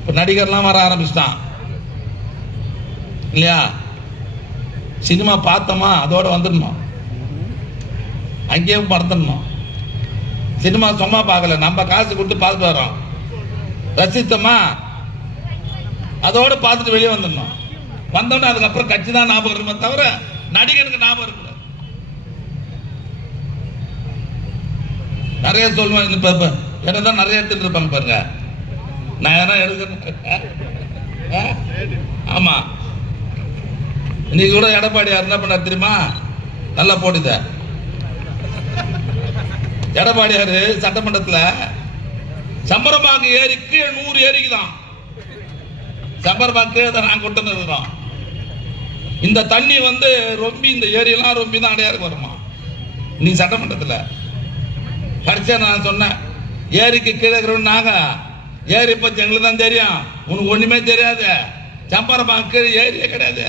இப்போ நடிகர்லாம் வர ஆரம்பிச்சிட்டான். இல்லையா? சினிமா பார்த்தோமா அதோட வந்துடணும். அங்கேயும் மறந்துடணும் சினிமா சும்மா பார்க்கல நம்ம காசு கொடுத்து பார்த்துட்டு வரோம் ரசித்தோமா? அதோட பார்த்துட்டு வெளியே வந்துடணும். வந்தோடனே அதுக்கப்புறம் கட்சி தான் ஞாபகம் இருக்குமே தவிர நடிகனுக்கு ஞாபகம் இருக்கு நிறைய சொல்லுவேன் இப்போ இப்போ என்ன தான் நிறைய எடுத்துட்டு இருப்பாங்க பாருங்க. நான் எதனா எடுக்கிறேன் ஆமா. இன்னைக்கு கூட எடப்பாடியார் என்ன பண்ணார் தெரியுமா? நல்லா போட்டுத எடப்பாடியார் சட்டமன்றத்தில். சம்பரம்பாக்கு கீழே நூறு ஏரிக்கு தான் சம்பரப்பாக்கு கீழே தான் நாங்கள் கொண்டு இருக்கிறோம் இந்த தண்ணி வந்து ரொம்ப இந்த ஏரியெல்லாம் ரொம்ப தான் அடையாருக்கு வருமா? நீ சட்டமன்றத்தில். கடைசியா நான் சொன்னேன் ஏரிக்கு கீழே இருக்கிறவன் நாங்கள் ஏரி பற்றி எங்களுக்கு தான் தெரியும். உனக்கு ஒன்றுமே தெரியாது. சம்பரம்பாக்கு கீழே ஏரியே கிடையாது.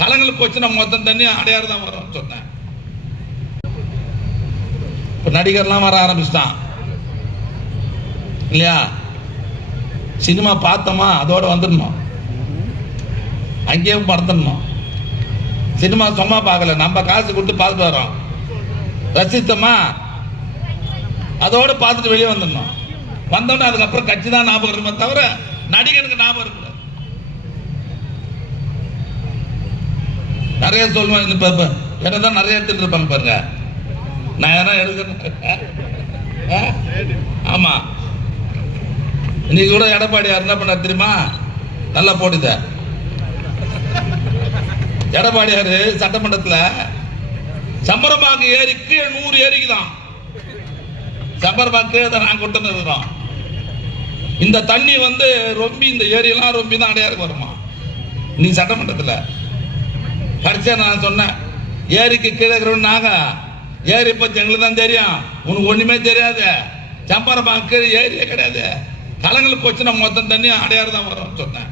கலங்களுக்கு போச்சுன்னா மொத்தம் தண்ணி அடையாறு தான் வரும் சொன்னேன். இப்போ நடிகர்லாம் வர ஆரம்பிச்சிட்டான். இல்லையா? சினிமா பார்த்தோமா? அதோட வந்துடணும். அங்கேயே மறந்துடணும் சினிமா சும்மா பார்க்கல. நம்ம காசு கொடுத்து பார்த்துட்டு வரோம். ரசித்தோமா? அதோட பார்த்துட்டு வெளியே வந்துடணும். வந்தோடனே அதுக்கப்புறம் கட்சி தான் ஞாபகம் இருக்குமே தவிர நடிகனுக்கு ஞாபகம் இருக்கு நிறைய சொல்லுவேன் இப்போ இப்போ தான் நிறைய எடுத்துட்டு இருப்பாங்க பாருங்க. நான் எதனா எடுக்கிறேன் ஆமா. இன்னைக்கு கூட எடப்பாடியார் என்ன பண்ணார் தெரியுமா? நல்லா போட்டுத எடப்பாடியார் சட்டமன்றத்தில் சம்பரம்பாக்கு ஏரிக்கு நூறு ஏரிக்கு தான் சம்பரம்பாக்கு அதை நான் கொண்டு இருக்கிறோம் இந்த தண்ணி வந்து ரொம்பி இந்த ஏரியெல்லாம் ரொம்பி தான் அடையாருக்கு வருமா? நீ சட்டமன்றத்தில். கடைசியா நான் சொன்னேன் ஏரிக்கு கீழே இருக்கிறவன் ஏரி பற்றி எங்களுக்கு தான் தெரியும். உனக்கு ஒன்றுமே தெரியாது. சம்பரமாக கீழே ஏரியே கிடையாது. கலங்களுக்கு போச்சுன்னா மொத்தம் தண்ணி அடையாறு தான் வரும் சொன்னேன்.